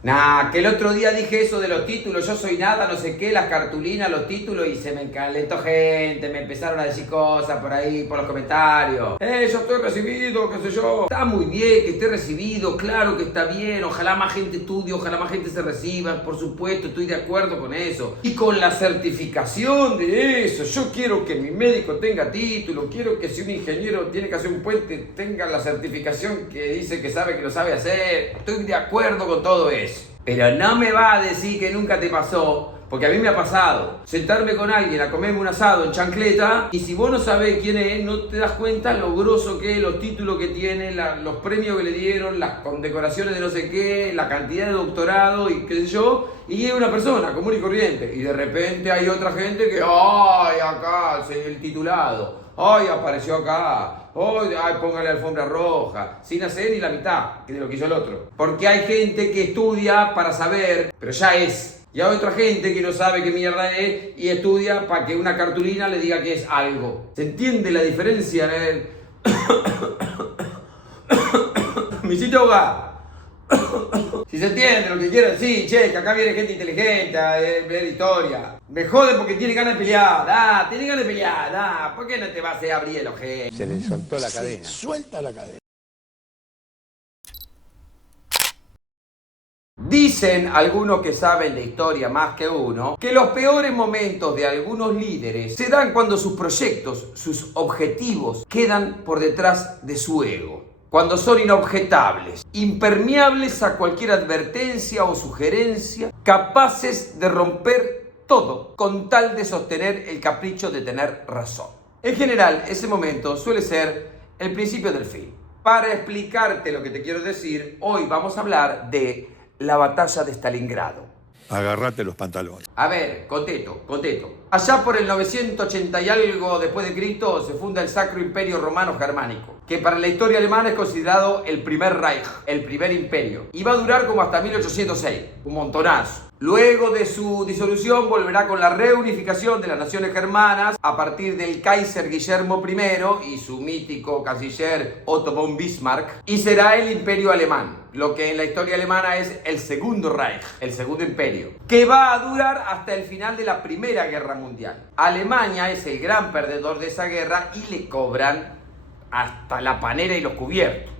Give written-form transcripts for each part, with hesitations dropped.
Nah, que el otro día dije eso de los títulos, yo soy nada, no sé qué, las cartulinas, los títulos, y se me encalentó gente, me empezaron a decir cosas por ahí, por los comentarios. Yo estoy recibido, qué sé yo. Está muy bien que esté recibido, claro que está bien, ojalá más gente estudie, ojalá más gente se reciba, por supuesto, estoy de acuerdo con eso. Y con la certificación de eso, yo quiero que mi médico tenga título, quiero que si un ingeniero tiene que hacer un puente, tenga la certificación que dice que sabe que lo sabe hacer. Estoy de acuerdo con todo eso. Pero no me va a decir que nunca te pasó, porque a mí me ha pasado sentarme con alguien a comerme un asado en chancleta, y si vos no sabés quién es, no te das cuenta lo grosso que es, los títulos que tiene, los premios que le dieron, las condecoraciones de no sé qué, la cantidad de doctorado y qué sé yo, y es una persona común y corriente, y de repente hay otra gente que, ¡ay, acá, el titulado! ¡Ay, apareció acá! ¡Ay, póngale alfombra roja! Sin hacer ni la mitad de lo que hizo el otro. Porque hay gente que estudia para saber, pero ya es. Y hay otra gente que no sabe qué mierda es y estudia para que una cartulina le diga que es algo. ¿Se entiende la diferencia? ¿Me hiciste ahogar? Si se entiende lo que quiero decir, che, que acá viene gente inteligente a ver historia. Me jode porque tiene ganas de pelear. Tiene ganas de pelear. ¿Por qué no te vas a abrir el ojete? Se le soltó la cadena. Suelta la cadena. Dicen algunos que saben de historia más que uno, que los peores momentos de algunos líderes se dan cuando sus proyectos, sus objetivos, quedan por detrás de su ego. Cuando son inobjetables, impermeables a cualquier advertencia o sugerencia, capaces de romper todo con tal de sostener el capricho de tener razón. En general, ese momento suele ser el principio del fin. Para explicarte lo que te quiero decir, hoy vamos a hablar de la batalla de Stalingrado. Agárrate los pantalones. A ver, contesto. Allá por el 980 y algo después de Cristo se funda el Sacro Imperio Romano Germánico, que para la historia alemana es considerado el primer Reich, el primer imperio. Y va a durar como hasta 1806, un montonazo. Luego de su disolución volverá con la reunificación de las naciones germanas a partir del Kaiser Guillermo I y su mítico canciller Otto von Bismarck, y será el imperio alemán, lo que en la historia alemana es el segundo Reich, el segundo imperio, que va a durar hasta el final de la Primera Guerra Mundial. Alemania es el gran perdedor de esa guerra y le cobran hasta la panera y los cubiertos.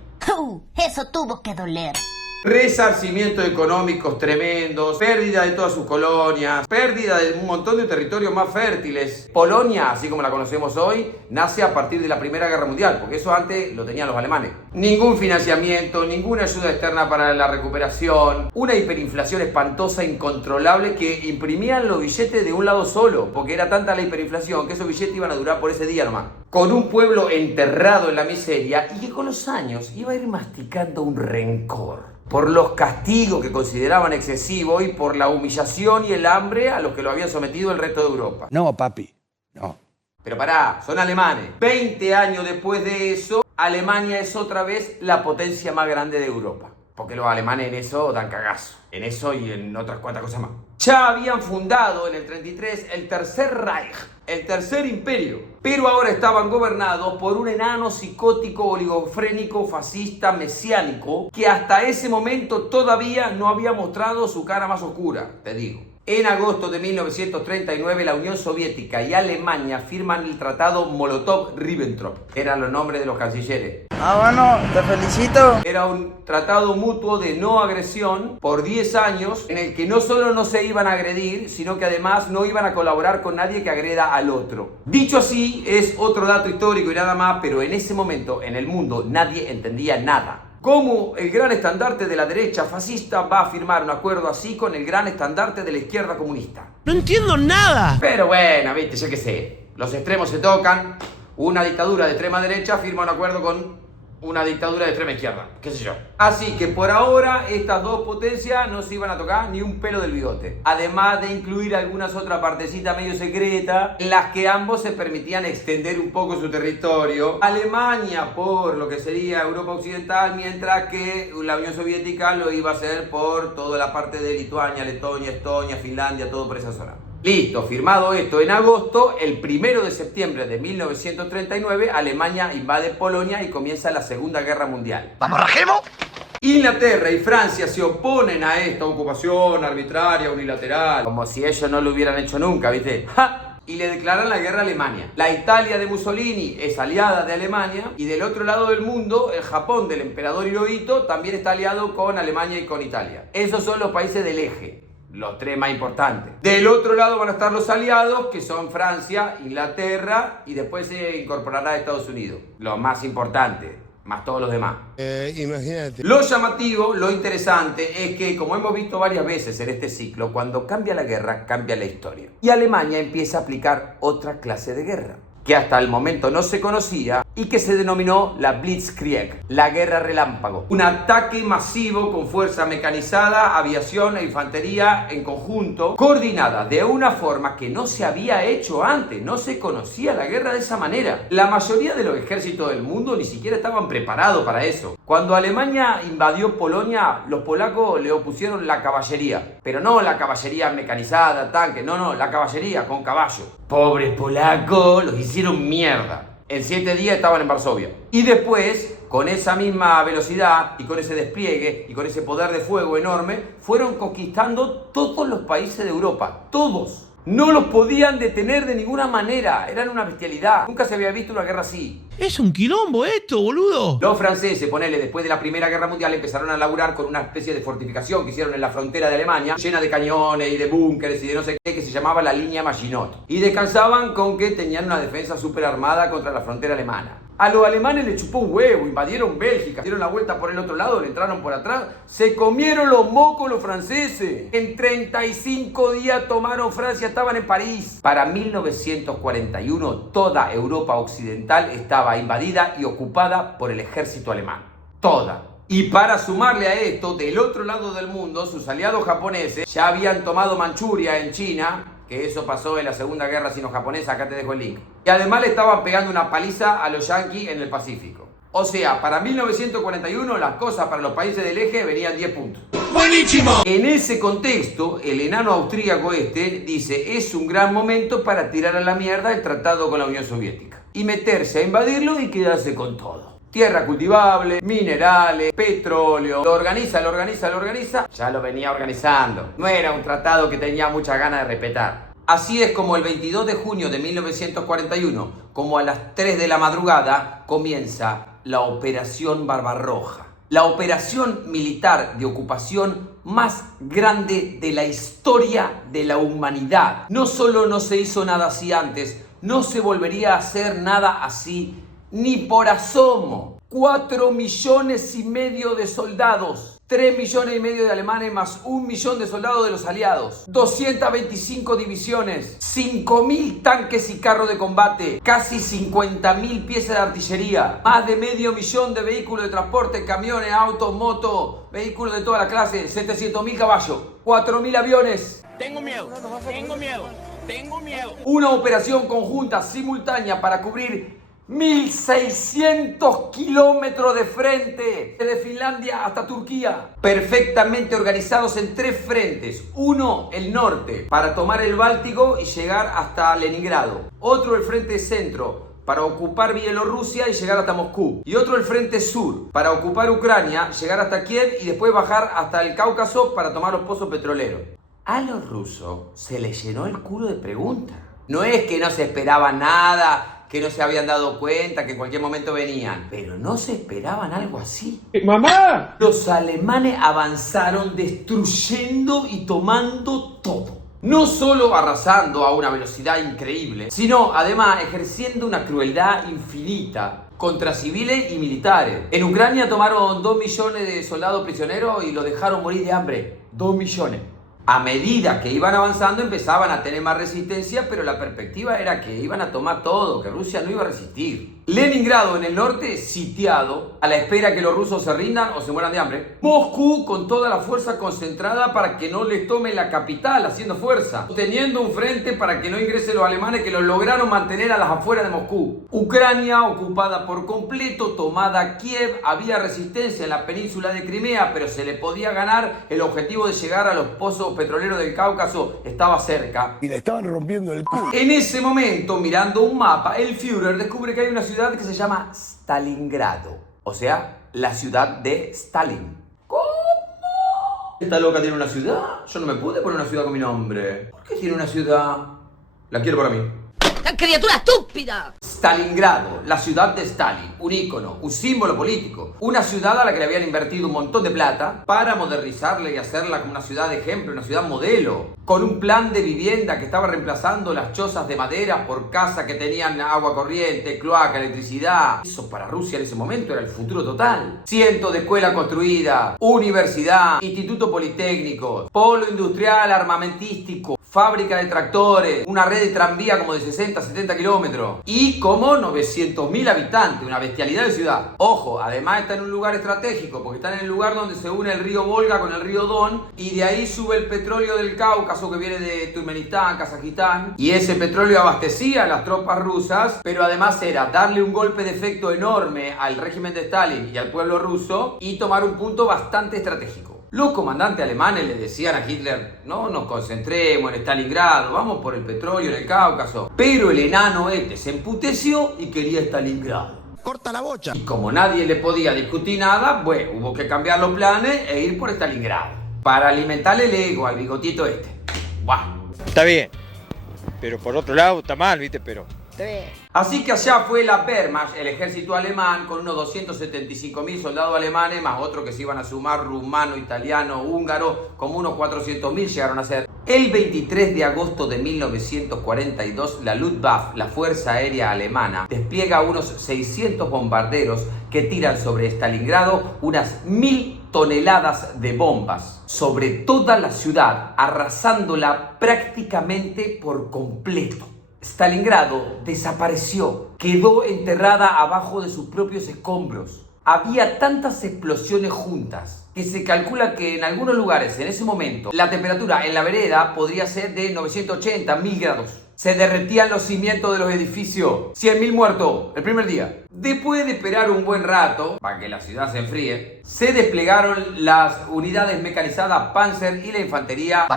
Eso tuvo que doler. Resarcimientos económicos tremendos, pérdida de todas sus colonias, pérdida de un montón de territorios más fértiles. Polonia, así como la conocemos hoy, nace a partir de la Primera Guerra Mundial, porque eso antes lo tenían los alemanes. Ningún financiamiento, ninguna ayuda externa para la recuperación, una hiperinflación espantosa, incontrolable, que imprimían los billetes de un lado solo, porque era tanta la hiperinflación que esos billetes iban a durar por ese día nomás. Con un pueblo enterrado en la miseria y que con los años iba a ir masticando un rencor por los castigos que consideraban excesivos y por la humillación y el hambre a los que lo habían sometido el resto de Europa. No, papi, no. Pero pará, son alemanes. 20 años después de eso, Alemania es otra vez la potencia más grande de Europa. Porque los alemanes en eso dan cagazo. En eso y en otras cuantas cosas más. Ya habían fundado en el 33 el Tercer Reich, el Tercer Imperio. Pero ahora estaban gobernados por un enano psicótico, oligofrénico, fascista, mesiánico, que hasta ese momento todavía no había mostrado su cara más oscura, te digo. En agosto de 1939, la Unión Soviética y Alemania firman el Tratado Molotov-Ribbentrop. Eran los nombres de los cancilleres. Bueno, te felicito. Era un tratado mutuo de no agresión por 10 años, en el que no solo no se iban a agredir, sino que además no iban a colaborar con nadie que agreda al otro. Dicho así, es otro dato histórico y nada más, pero en ese momento, en el mundo, nadie entendía nada. ¿Cómo el gran estandarte de la derecha fascista va a firmar un acuerdo así con el gran estandarte de la izquierda comunista? No entiendo nada. Pero bueno, viste, yo qué sé. Los extremos se tocan. Una dictadura de extrema derecha firma un acuerdo con una dictadura de extrema izquierda, qué sé yo. Así que por ahora estas dos potencias no se iban a tocar ni un pelo del bigote. Además de incluir algunas otras partecitas medio secretas en las que ambos se permitían extender un poco su territorio. Alemania por lo que sería Europa Occidental, mientras que la Unión Soviética lo iba a hacer por toda la parte de Lituania, Letonia, Estonia, Finlandia, todo por esa zona. Listo, firmado esto en agosto, el 1 de septiembre de 1939, Alemania invade Polonia y comienza la Segunda Guerra Mundial. ¡Vamos, rajemos! Inglaterra y Francia se oponen a esta ocupación arbitraria, unilateral, como si ellos no lo hubieran hecho nunca, ¿viste? ¡Ja! Y le declaran la guerra a Alemania. La Italia de Mussolini es aliada de Alemania y del otro lado del mundo, el Japón del emperador Hirohito también está aliado con Alemania y con Italia. Esos son los países del eje, los tres más importantes. Del otro lado van a estar los aliados, que son Francia, Inglaterra y después se incorporará a Estados Unidos, los más importantes, más todos los demás. Imagínate. Lo llamativo, lo interesante es que, como hemos visto varias veces en este ciclo, cuando cambia la guerra, cambia la historia. Y Alemania empieza a aplicar otra clase de guerra, que hasta el momento no se conocía y que se denominó la Blitzkrieg, la guerra relámpago. Un ataque masivo con fuerza mecanizada, aviación e infantería en conjunto, coordinada de una forma que no se había hecho antes, no se conocía la guerra de esa manera. La mayoría de los ejércitos del mundo ni siquiera estaban preparados para eso. Cuando Alemania invadió Polonia, los polacos le opusieron la caballería, pero no la caballería mecanizada, tanque, no, la caballería con caballo. Pobres polacos, los hicieron mierda. En 7 días estaban en Varsovia. Y después, con esa misma velocidad y con ese despliegue y con ese poder de fuego enorme, fueron conquistando todos los países de Europa. Todos. No los podían detener de ninguna manera. Eran una bestialidad. Nunca se había visto una guerra así. Es un quilombo esto, boludo. Los franceses, ponele, después de la Primera Guerra Mundial empezaron a laburar con una especie de fortificación que hicieron en la frontera de Alemania, llena de cañones y de búnkeres y de no sé qué, que se llamaba la línea Maginot. Y descansaban con que tenían una defensa súper armada contra la frontera alemana. A los alemanes les chupó un huevo, invadieron Bélgica, dieron la vuelta por el otro lado, le entraron por atrás, se comieron los mocos los franceses. En 35 días tomaron Francia, estaban en París. Para 1941 toda Europa occidental estaba invadida y ocupada por el ejército alemán. Toda. Y para sumarle a esto, del otro lado del mundo, sus aliados japoneses ya habían tomado Manchuria en China, que eso pasó en la Segunda Guerra Sino-Japonesa, acá te dejo el link. Y además le estaban pegando una paliza a los yanquis en el Pacífico. O sea, para 1941 las cosas para los países del eje venían 10 puntos. ¡Buenísimo! En ese contexto, el enano austríaco este dice, es un gran momento para tirar a la mierda el tratado con la Unión Soviética. Y meterse a invadirlo y quedarse con todo. Tierra cultivable, minerales, petróleo. Lo organiza. Ya lo venía organizando. No era un tratado que tenía muchas ganas de respetar. Así es como el 22 de junio de 1941, como a las 3 de la madrugada, comienza la Operación Barbarroja. La operación militar de ocupación más grande de la historia de la humanidad. No solo no se hizo nada así antes, no se volvería a hacer nada así ni por asomo. 4,5 millones de soldados, 3,5 millones de alemanes más 1 millón de soldados de los aliados, 225 divisiones, 5.000 tanques y carros de combate, casi 50.000 piezas de artillería, más de 500.000 de vehículos de transporte, camiones, autos, motos, vehículos de toda la clase, 700.000 caballos, 4.000 aviones. Tengo miedo. Una operación conjunta simultánea para cubrir 1.600 kilómetros de frente, desde Finlandia hasta Turquía, perfectamente organizados en 3 frentes. Uno, el norte, para tomar el Báltico y llegar hasta Leningrado. Otro, el frente centro, para ocupar Bielorrusia y llegar hasta Moscú. Y otro, el frente sur, para ocupar Ucrania, llegar hasta Kiev y después bajar hasta el Cáucaso para tomar los pozos petroleros. A los rusos se les llenó el culo de preguntas. No es que no se esperaba nada, que no se habían dado cuenta, que en cualquier momento venían. Pero no se esperaban algo así. ¡Mamá! Los alemanes avanzaron destruyendo y tomando todo. No solo arrasando a una velocidad increíble, sino además ejerciendo una crueldad infinita contra civiles y militares. En Ucrania tomaron 2 millones de soldados prisioneros y los dejaron morir de hambre. 2 millones. A medida que iban avanzando empezaban a tener más resistencia, pero la perspectiva era que iban a tomar todo, que Rusia no iba a resistir. Leningrado en el norte sitiado, a la espera que los rusos se rindan o se mueran de hambre. Moscú con toda la fuerza concentrada para que no les tomen la capital, haciendo fuerza. Teniendo un frente para que no ingresen los alemanes, que los lograron mantener a las afueras de Moscú. Ucrania ocupada por completo, tomada Kiev, había resistencia en la península de Crimea, pero se le podía ganar. El objetivo de llegar a los pozos petroleros del Cáucaso estaba cerca. Y le estaban rompiendo el culo. En ese momento, mirando un mapa, el Führer descubre que hay una ciudad que se llama Stalingrado, o sea, la ciudad de Stalin. ¿Esta loca tiene una ciudad? Yo no me pude poner una ciudad con mi nombre. ¿Por qué tiene una ciudad? La quiero para mí. ¡Criatura estúpida! Stalingrado, la ciudad de Stalin, un ícono, un símbolo político, una ciudad a la que le habían invertido un montón de plata para modernizarla y hacerla como una ciudad de ejemplo, una ciudad modelo, con un plan de vivienda que estaba reemplazando las chozas de madera por casas que tenían agua corriente, cloaca, electricidad. Eso para Rusia en ese momento era el futuro total. Cientos de escuelas construidas, universidad, instituto politécnico, polo industrial armamentístico, fábrica de tractores, una red de tranvía como de 60, 70 kilómetros y como 900.000 habitantes, una bestialidad de ciudad. Ojo, además está en un lugar estratégico porque está en el lugar donde se une el río Volga con el río Don y de ahí sube el petróleo del Cáucaso que viene de Turkmenistán, Kazajistán, y ese petróleo abastecía a las tropas rusas, pero además era darle un golpe de efecto enorme al régimen de Stalin y al pueblo ruso y tomar un punto bastante estratégico. Los comandantes alemanes le decían a Hitler: no nos concentremos en Stalingrado, vamos por el petróleo en el Cáucaso. Pero el enano este se emputeció y quería Stalingrado. Corta la bocha. Y como nadie le podía discutir nada, bueno, hubo que cambiar los planes e ir por Stalingrado. Para alimentarle el ego al bigotito este. ¡Buah! Está bien, pero por otro lado está mal, ¿viste? Pero... Así que allá fue la Wehrmacht, el ejército alemán, con unos 275.000 soldados alemanes, más otros que se iban a sumar, rumano, italiano, húngaro, como unos 400.000 llegaron a ser. El 23 de agosto de 1942, la Luftwaffe, la Fuerza Aérea Alemana, despliega unos 600 bombarderos que tiran sobre Stalingrado unas 1.000 toneladas de bombas sobre toda la ciudad, arrasándola prácticamente por completo. Stalingrado desapareció, quedó enterrada abajo de sus propios escombros. Había tantas explosiones juntas que se calcula que en algunos lugares en ese momento la temperatura en la vereda podría ser de 980, 1000 grados. Se derretían los cimientos de los edificios. 100.000 muertos el primer día. Después de esperar un buen rato para que la ciudad se enfríe, se desplegaron las unidades mecanizadas Panzer y la infantería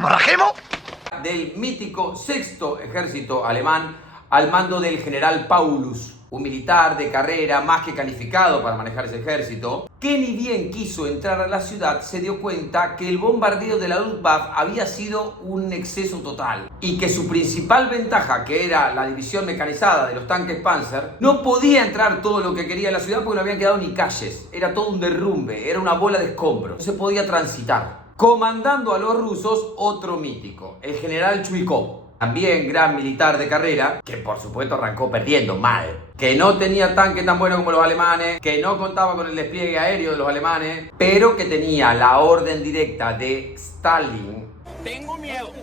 del mítico sexto ejército alemán al mando del general Paulus, un militar de carrera más que calificado para manejar ese ejército, que ni bien quiso entrar a la ciudad se dio cuenta que el bombardeo de la Luftwaffe había sido un exceso total y que su principal ventaja, que era la división mecanizada de los tanques Panzer, no podía entrar todo lo que quería en la ciudad porque no habían quedado ni calles, era todo un derrumbe, era una bola de escombros, no se podía transitar. Comandando a los rusos, otro mítico, el general Chuikov, también gran militar de carrera, que por supuesto arrancó perdiendo mal, que no tenía tanque tan bueno como los alemanes, que no contaba con el despliegue aéreo de los alemanes, pero que tenía la orden directa de Stalin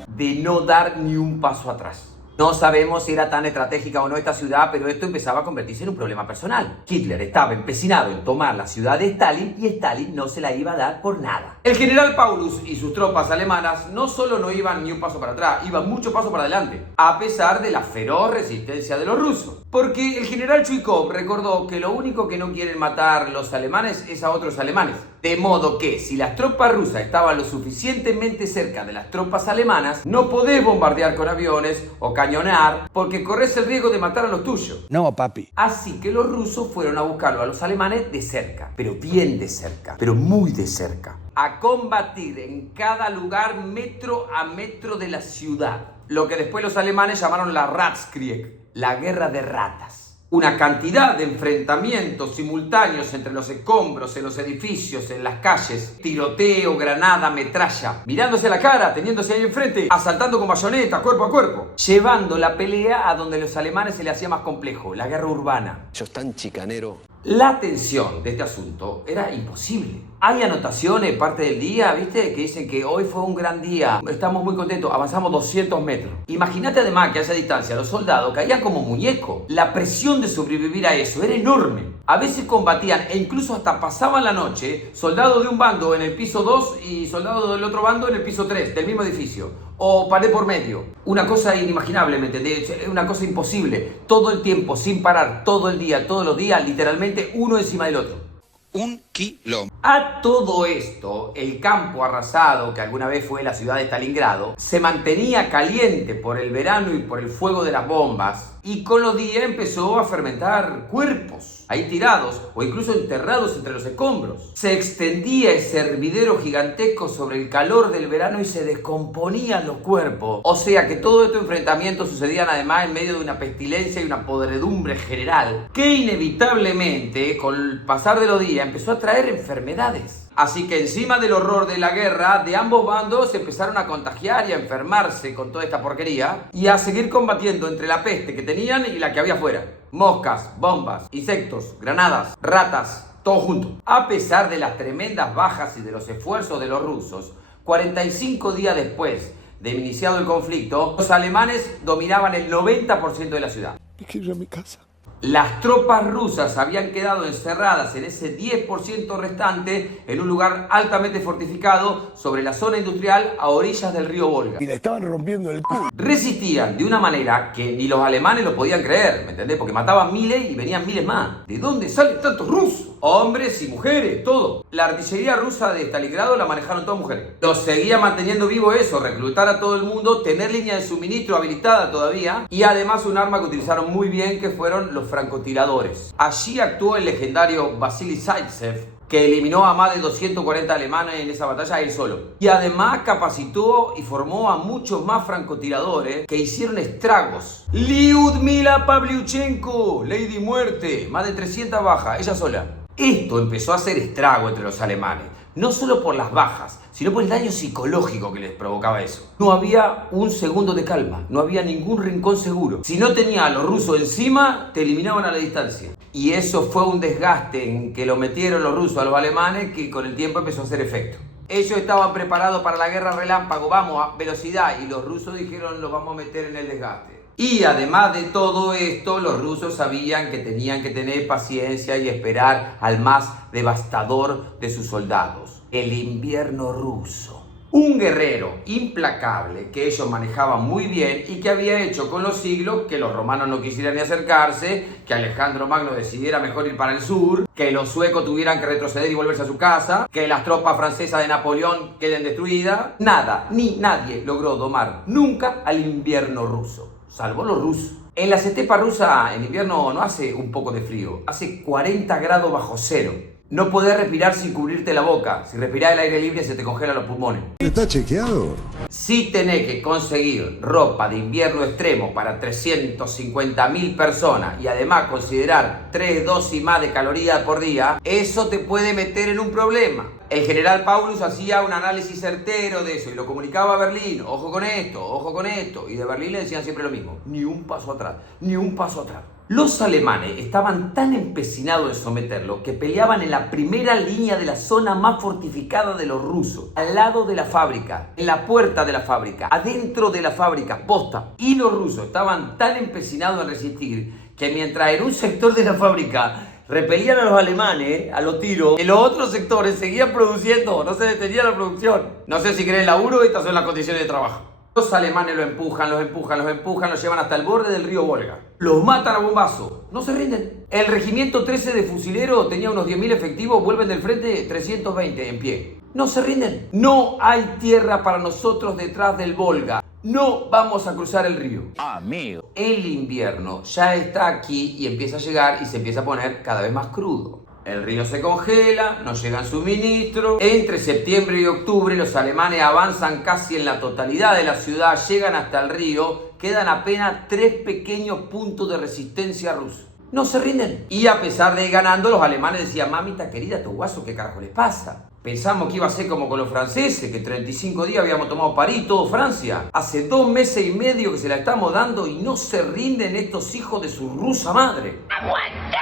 de no dar ni un paso atrás. No sabemos si era tan estratégica o no esta ciudad, pero esto empezaba a convertirse en un problema personal. Hitler estaba empecinado en tomar la ciudad de Stalin y Stalin no se la iba a dar por nada. El general Paulus y sus tropas alemanas no solo no iban ni un paso para atrás, iban mucho paso para adelante, a pesar de la feroz resistencia de los rusos. Porque el general Chuikov recordó que lo único que no quieren matar los alemanes es a otros alemanes. De modo que si las tropas rusas estaban lo suficientemente cerca de las tropas alemanas, no podés bombardear con aviones o cañonear porque corres el riesgo de matar a los tuyos. No, papi. Así que los rusos fueron a buscarlo a los alemanes de cerca, pero bien de cerca, pero muy de cerca, a combatir en cada lugar metro a metro de la ciudad. Lo que después los alemanes llamaron la Ratskrieg, la guerra de ratas. Una cantidad de enfrentamientos simultáneos entre los escombros, en los edificios, en las calles, tiroteo, granada, metralla, mirándose a la cara, teniéndose ahí enfrente, asaltando con bayoneta, cuerpo a cuerpo, llevando la pelea a donde a los alemanes se le hacía más complejo, la guerra urbana. Sos tan chicanero. La tensión de este asunto era imposible. Hay anotaciones, parte del día, ¿viste? Que dicen que hoy fue un gran día, estamos muy contentos, avanzamos 200 metros. Imagínate además que a esa distancia los soldados caían como muñecos. La presión de sobrevivir a eso era enorme. A veces combatían e incluso hasta pasaban la noche, soldados de un bando en el piso 2 y soldados del otro bando en el piso 3 del mismo edificio. O pared por medio. Una cosa inimaginable, ¿me entendés? Una cosa imposible. Todo el tiempo, sin parar, todo el día, todos los días, literalmente uno encima del otro. Un kilómetro. A todo esto, el campo arrasado, que alguna vez fue la ciudad de Stalingrado, se mantenía caliente por el verano y por el fuego de las bombas, y con los días empezó a fermentar cuerpos, ahí tirados o incluso enterrados entre los escombros. Se extendía ese hervidero gigantesco sobre el calor del verano y se descomponían los cuerpos. O sea que todo estos enfrentamientos sucedían además en medio de una pestilencia y una podredumbre general que inevitablemente con el pasar de los días empezó a traer enfermedades. Así que encima del horror de la guerra, de ambos bandos se empezaron a contagiar y a enfermarse con toda esta porquería y a seguir combatiendo entre la peste que tenían y la que había afuera. Moscas, bombas, insectos, granadas, ratas, todo junto. A pesar de las tremendas bajas y de los esfuerzos de los rusos, 45 días después de iniciado el conflicto, los alemanes dominaban el 90% de la ciudad. Me quiero ir a mi casa. Las tropas rusas habían quedado encerradas en ese 10% restante en un lugar altamente fortificado sobre la zona industrial a orillas del río Volga. Y le estaban rompiendo el culo. Resistían de una manera que ni los alemanes lo podían creer, ¿me entendés? Porque mataban miles y venían miles más. ¿De dónde salen tantos rusos? Hombres y mujeres, todo. La artillería rusa de Stalingrado la manejaron todas mujeres. Los seguía manteniendo vivo eso, reclutar a todo el mundo, tener línea de suministro habilitada todavía y además un arma que utilizaron muy bien que fueron los francotiradores. Allí actuó el legendario Vasily Zaitsev, que eliminó a más de 240 alemanes en esa batalla él solo. Y además capacitó y formó a muchos más francotiradores que hicieron estragos. Lyudmila Pavlyuchenko, Lady Muerte, más de 300 bajas, ella sola. Esto empezó a hacer estrago entre los alemanes, no solo por las bajas, sino por el daño psicológico que les provocaba eso. No había un segundo de calma, no había ningún rincón seguro. Si no tenía a los rusos encima, te eliminaban a la distancia. Y eso fue un desgaste en que lo metieron los rusos a los alemanes que con el tiempo empezó a hacer efecto. Ellos estaban preparados para la guerra relámpago, vamos a velocidad, y los rusos dijeron, los vamos a meter en el desgaste. Y además de todo esto, los rusos sabían que tenían que tener paciencia y esperar al más devastador de sus soldados, el invierno ruso. Un guerrero implacable que ellos manejaban muy bien y que había hecho con los siglos que los romanos no quisieran ni acercarse, que Alejandro Magno decidiera mejor ir para el sur, que los suecos tuvieran que retroceder y volverse a su casa, que las tropas francesas de Napoleón queden destruidas. Nada, ni nadie logró domar nunca al invierno ruso. Salvo los rusos. En las estepas rusas en invierno no hace un poco de frío, hace 40 grados bajo cero. No podés respirar sin cubrirte la boca. Si respirás el aire libre se te congelan los pulmones. ¿Está chequeado? Si tenés que conseguir ropa de invierno extremo para 350.000 personas y además considerar 3 dosis más de calorías por día, eso te puede meter en un problema. El general Paulus hacía un análisis certero de eso y lo comunicaba a Berlín. Ojo con esto. Y de Berlín le decían siempre lo mismo. Ni un paso atrás, ni un paso atrás. Los alemanes estaban tan empecinados en someterlo que peleaban en la primera línea de la zona más fortificada de los rusos, al lado de la fábrica, en la puerta de la fábrica, adentro de la fábrica, posta. Y los rusos estaban tan empecinados en resistir que mientras en un sector de la fábrica repelían a los alemanes a los tiros, en los otros sectores seguían produciendo, no se detenía la producción. No sé si creen laburo, estas son las condiciones de trabajo. Los alemanes lo empujan, los llevan hasta el borde del río Volga. Los matan a bombazo. No se rinden. El regimiento 13 de fusileros tenía unos 10.000 efectivos, vuelven del frente 320 en pie. No se rinden. No hay tierra para nosotros detrás del Volga. No vamos a cruzar el río. Amigo. El invierno ya está aquí y empieza a llegar y se empieza a poner cada vez más crudo. El río se congela, no llegan suministros. Entre septiembre y octubre los alemanes avanzan casi en la totalidad de la ciudad, llegan hasta el río, quedan apenas 3 pequeños puntos de resistencia rusos. No se rinden. Y a pesar de ir ganando, los alemanes decían, mamita querida, estos guasos, ¿qué carajo les pasa? Pensamos que iba a ser como con los franceses, que 35 días habíamos tomado París, todo Francia. Hace 2 meses y medio que se la estamos dando y no se rinden estos hijos de su rusa madre. ¡Aguanta!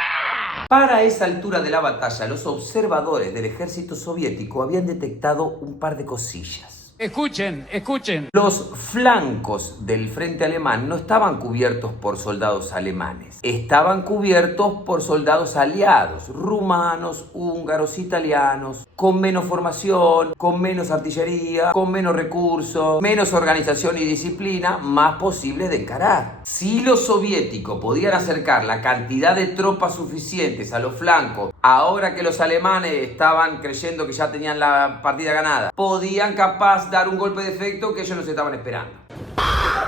Para esa altura de la batalla, los observadores del ejército soviético habían detectado un par de cosillas. Escuchen. Los flancos del frente alemán no estaban cubiertos por soldados alemanes. Estaban cubiertos por soldados aliados, rumanos, húngaros, italianos, con menos formación, con menos artillería, con menos recursos, menos organización y disciplina, más posibles de encarar. Si los soviéticos podían acercar la cantidad de tropas suficientes a los flancos, ahora que los alemanes estaban creyendo que ya tenían la partida ganada, podían capaz dar un golpe de efecto que ellos no se estaban esperando.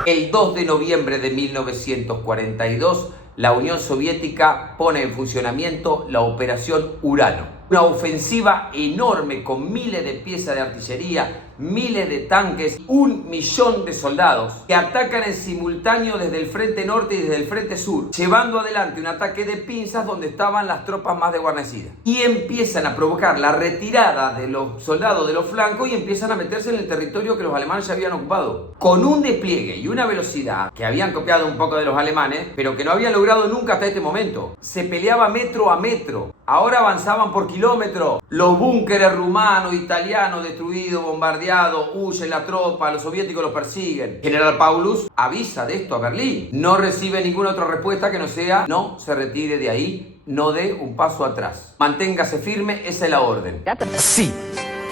El 2 de noviembre de 1942, la Unión Soviética pone en funcionamiento la Operación Urano. Una ofensiva enorme con miles de piezas de artillería, miles de tanques, 1 millón de soldados que atacan en simultáneo desde el frente norte y desde el frente sur, llevando adelante un ataque de pinzas donde estaban las tropas más desguarnecidas. Y empiezan a provocar la retirada de los soldados de los flancos y empiezan a meterse en el territorio que los alemanes ya habían ocupado. Con un despliegue y una velocidad que habían copiado un poco de los alemanes, pero que no habían logrado nunca hasta este momento. Se peleaba metro a metro. Ahora avanzaban por kilómetros. Los búnkeres rumanos, italianos destruidos, bombardeados, huye la tropa, los soviéticos los persiguen. General Paulus avisa de esto a Berlín. No recibe ninguna otra respuesta que no sea: no se retire de ahí, no dé un paso atrás. Manténgase firme, esa es la orden. Sí,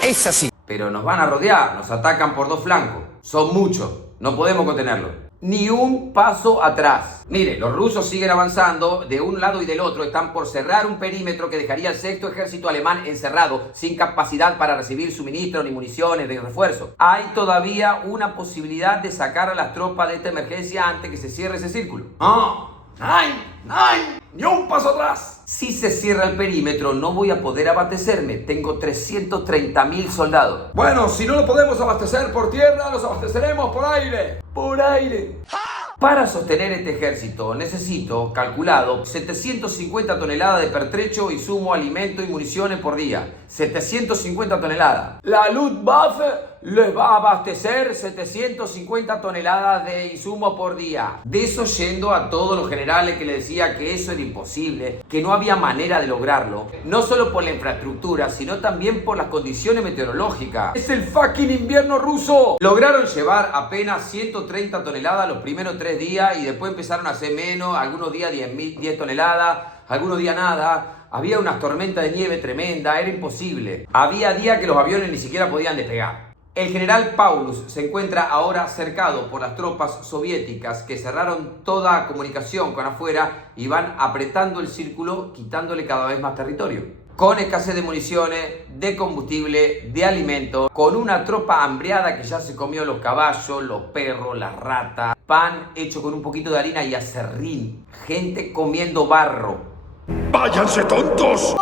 es así. Pero nos van a rodear, nos atacan por dos flancos. Son muchos, no podemos contenerlos. Ni un paso atrás. Mire, los rusos siguen avanzando de un lado y del otro. Están por cerrar un perímetro que dejaría al sexto ejército alemán encerrado, sin capacidad para recibir suministros, ni municiones, ni refuerzos. Hay todavía una posibilidad de sacar a las tropas de esta emergencia antes que se cierre ese círculo. ¡Nein! ¡Ni un paso atrás! Si se cierra el perímetro, no voy a poder abastecerme. Tengo 330.000 soldados. Bueno, si no lo podemos abastecer por tierra, los abasteceremos por aire. ¡Por aire! Para sostener este ejército necesito, calculado, 750 toneladas de pertrecho, insumo, alimento y municiones por día. 750 toneladas. La Luftwaffe les va a abastecer 750 toneladas de insumo por día. De eso yendo a todos los generales que le decía que eso era imposible, que no había manera de lograrlo. No solo por la infraestructura, sino también por las condiciones meteorológicas. ¡Es el fucking invierno ruso! Lograron llevar apenas 130 toneladas los primeros 3 días y después empezaron a hacer menos, algunos días 10 toneladas, algunos días nada. Había unas tormentas de nieve tremenda, era imposible. Había días que los aviones ni siquiera podían despegar. El general Paulus se encuentra ahora cercado por las tropas soviéticas que cerraron toda comunicación con afuera y van apretando el círculo, quitándole cada vez más territorio. Con escasez de municiones, de combustible, de alimento, con una tropa hambriada que ya se comió los caballos, los perros, las ratas, pan hecho con un poquito de harina y aserrín, gente comiendo barro. ¡Váyanse tontos!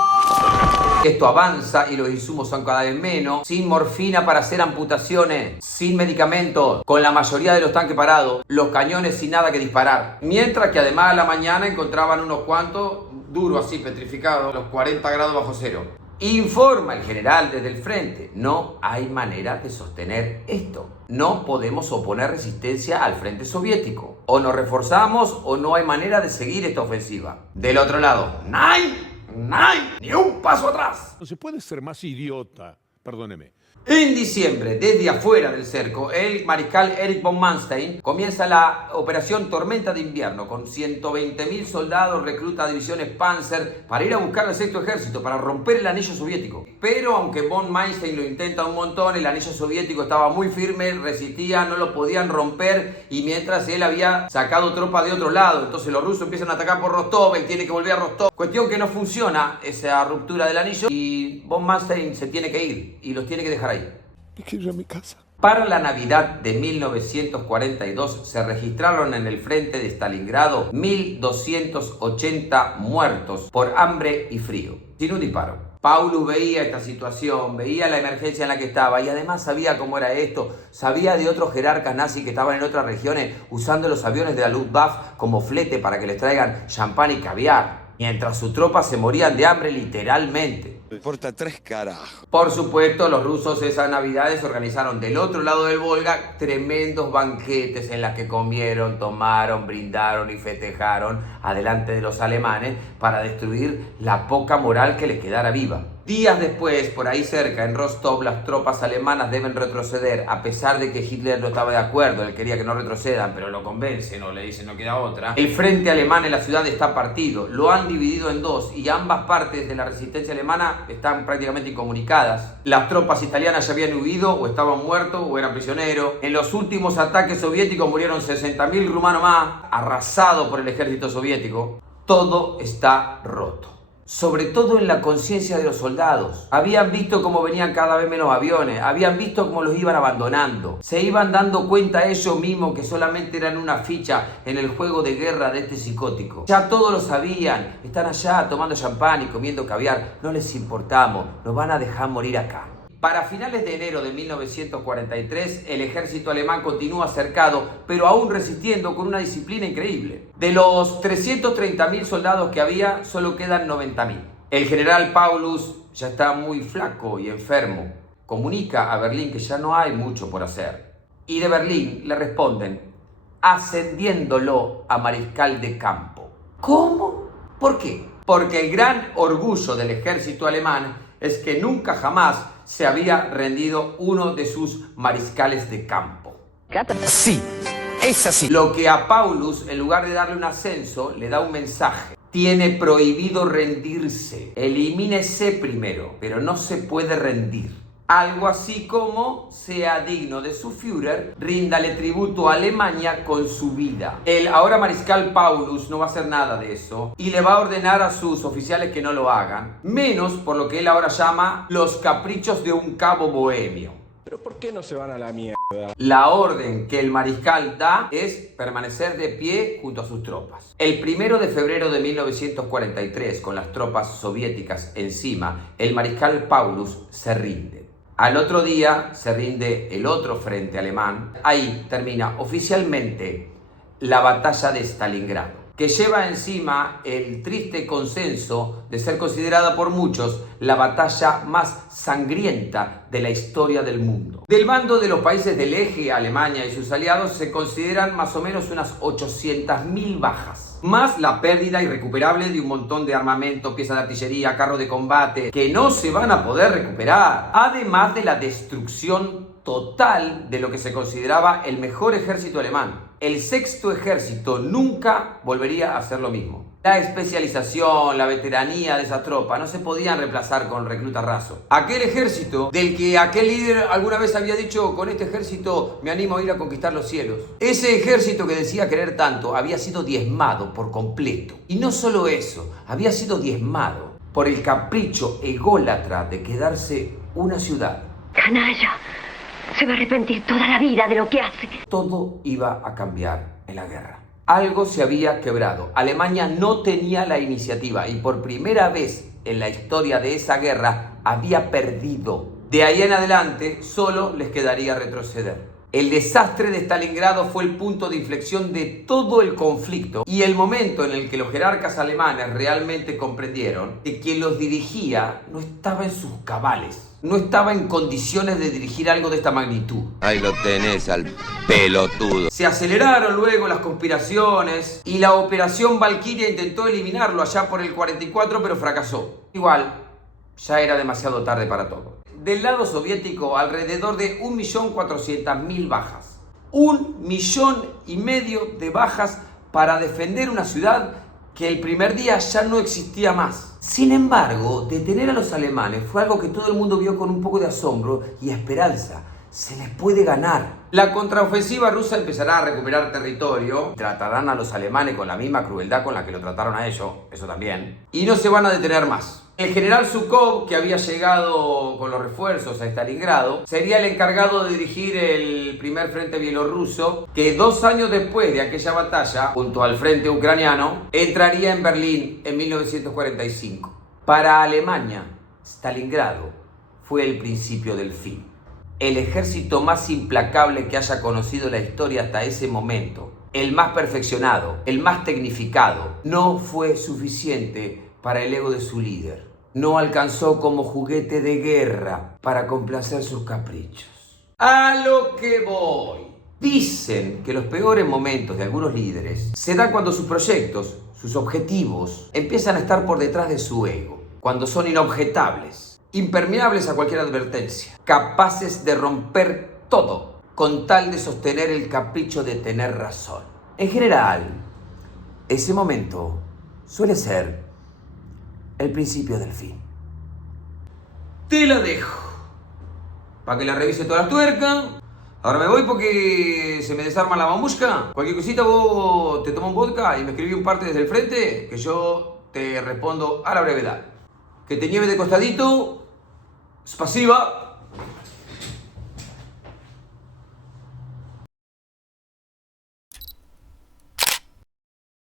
Esto avanza y los insumos son cada vez menos, sin morfina para hacer amputaciones, sin medicamentos, con la mayoría de los tanques parados, los cañones sin nada que disparar. Mientras que además a la mañana encontraban unos cuantos duros así, petrificados, los 40 grados bajo cero. Informa el general desde el frente: no hay manera de sostener esto. No podemos oponer resistencia al frente soviético. O nos reforzamos o no hay manera de seguir esta ofensiva. Del otro lado, ¡Nein! ¡Ni un paso atrás! No se puede ser más idiota. Perdóneme. En diciembre, desde afuera del cerco, el mariscal Erich von Manstein comienza la operación Tormenta de Invierno con 120.000 soldados, recluta divisiones Panzer para ir a buscar al sexto ejército, para romper el anillo soviético. Pero aunque von Manstein lo intenta un montón, el anillo soviético estaba muy firme, resistía, no lo podían romper, y mientras él había sacado tropas de otro lado, entonces los rusos empiezan a atacar por Rostov, él tiene que volver a Rostov. Cuestión que no funciona esa ruptura del anillo y von Manstein se tiene que ir y los tiene que dejar ahí. Me quiero ir a mi casa. Para la Navidad de 1942 se registraron en el frente de Stalingrado 1.280 muertos por hambre y frío, sin un disparo. Paulus veía esta situación, veía la emergencia en la que estaba y además sabía cómo era esto, sabía de otros jerarcas nazis que estaban en otras regiones usando los aviones de la Luftwaffe como flete para que les traigan champán y caviar, mientras sus tropas se morían de hambre literalmente. Me importa 3 carajos. Por supuesto, los rusos esas navidades organizaron del otro lado del Volga tremendos banquetes en los que comieron, tomaron, brindaron y festejaron adelante de los alemanes para destruir la poca moral que les quedara viva. Días después, por ahí cerca, en Rostov, las tropas alemanas deben retroceder, a pesar de que Hitler no estaba de acuerdo. Él quería que no retrocedan, pero lo convencen o le dicen no queda otra. El frente alemán en la ciudad está partido, lo han dividido en dos y ambas partes de la resistencia alemana están prácticamente incomunicadas. Las tropas italianas ya habían huido o estaban muertos o eran prisioneros. En los últimos ataques soviéticos murieron 60.000 rumanos más, arrasados por el ejército soviético. Todo está roto. sobre todo en la conciencia de los soldados. Habían visto cómo venían cada vez menos aviones, habían visto cómo los iban abandonando. Se iban dando cuenta ellos mismos que solamente eran una ficha en el juego de guerra de este psicótico. Ya todos lo sabían, están allá tomando champán y comiendo caviar, no les importamos, nos van a dejar morir acá. Para finales de enero de 1943, el ejército alemán continúa cercado, pero aún resistiendo con una disciplina increíble. De los 330.000 soldados que había, solo quedan 90.000. El general Paulus ya está muy flaco y enfermo. Comunica a Berlín que ya no hay mucho por hacer. Y de Berlín le responden, ascendiéndolo a mariscal de campo. ¿Cómo? ¿Por qué? Porque el gran orgullo del ejército alemán es que nunca jamás se había rendido uno de sus mariscales de campo. Sí, es así. Lo que a Paulus, en lugar de darle un ascenso, le da un mensaje. Tiene prohibido rendirse. Elimínese primero, pero no se puede rendir. Algo así como sea digno de su Führer, ríndale tributo a Alemania con su vida. El ahora mariscal Paulus no va a hacer nada de eso y le va a ordenar a sus oficiales que no lo hagan, menos por lo que él ahora llama los caprichos de un cabo bohemio. ¿Pero por qué no se van a la mierda? La orden que el mariscal da es permanecer de pie junto a sus tropas. El 1 de febrero de 1943, con las tropas soviéticas encima, el mariscal Paulus se rinde. Al otro día se rinde el otro frente alemán. Ahí termina oficialmente la batalla de Stalingrado, que lleva encima el triste consenso de ser considerada por muchos la batalla más sangrienta de la historia del mundo. Del bando de los países del eje, Alemania y sus aliados, se consideran más o menos unas 800.000 bajas, más la pérdida irrecuperable de un montón de armamento, piezas de artillería, carros de combate, que no se van a poder recuperar, además de la destrucción total de lo que se consideraba el mejor ejército alemán. El sexto ejército nunca volvería a hacer lo mismo. La especialización, la veteranía de esa tropa no se podían reemplazar con recluta raso. Aquel ejército del que aquel líder alguna vez había dicho, con este ejército me animo a ir a conquistar los cielos. Ese ejército que decía querer tanto había sido diezmado por completo. Y no solo eso, había sido diezmado por el capricho ególatra de quedarse una ciudad. Canalla, se va a arrepentir toda la vida de lo que hace. Todo iba a cambiar en la guerra. Algo se había quebrado. Alemania no tenía la iniciativa y por primera vez en la historia de esa guerra había perdido. De ahí en adelante solo les quedaría retroceder. El desastre de Stalingrado fue el punto de inflexión de todo el conflicto y el momento en el que los jerarcas alemanes realmente comprendieron que quien los dirigía no estaba en sus cabales. No estaba en condiciones de dirigir algo de esta magnitud. Ahí lo tenés al pelotudo. Se aceleraron luego las conspiraciones y la operación Valkyria intentó eliminarlo allá por el 44, pero fracasó. Igual, ya era demasiado tarde para todo. Del lado soviético, alrededor de 1.400.000 bajas. 1,5 millones de bajas para defender una ciudad que el primer día ya no existía más. Sin embargo, detener a los alemanes fue algo que todo el mundo vio con un poco de asombro y esperanza. Se les puede ganar. La contraofensiva rusa empezará a recuperar territorio. Tratarán a los alemanes con la misma crueldad con la que lo trataron a ellos, eso también. Y no se van a detener más. El general Zhukov, que había llegado con los refuerzos a Stalingrado, sería el encargado de dirigir el primer frente bielorruso, que 2 años después de aquella batalla, junto al frente ucraniano, entraría en Berlín en 1945. Para Alemania, Stalingrado fue el principio del fin. El ejército más implacable que haya conocido la historia hasta ese momento, el más perfeccionado, el más tecnificado, no fue suficiente para el ego de su líder. No alcanzó como juguete de guerra para complacer sus caprichos. A lo que voy. Dicen que los peores momentos de algunos líderes se dan cuando sus proyectos, sus objetivos, empiezan a estar por detrás de su ego. Cuando son inobjetables, impermeables a cualquier advertencia, capaces de romper todo con tal de sostener el capricho de tener razón. En general, ese momento suele ser el principio del fin. Te la dejo para que la revise todas las tuercas. Ahora me voy porque se me desarma la mamushka. Cualquier cosita vos te tomas un vodka y me escribí un parte desde el frente que yo te respondo a la brevedad. Que te nieve de costadito, spasiba.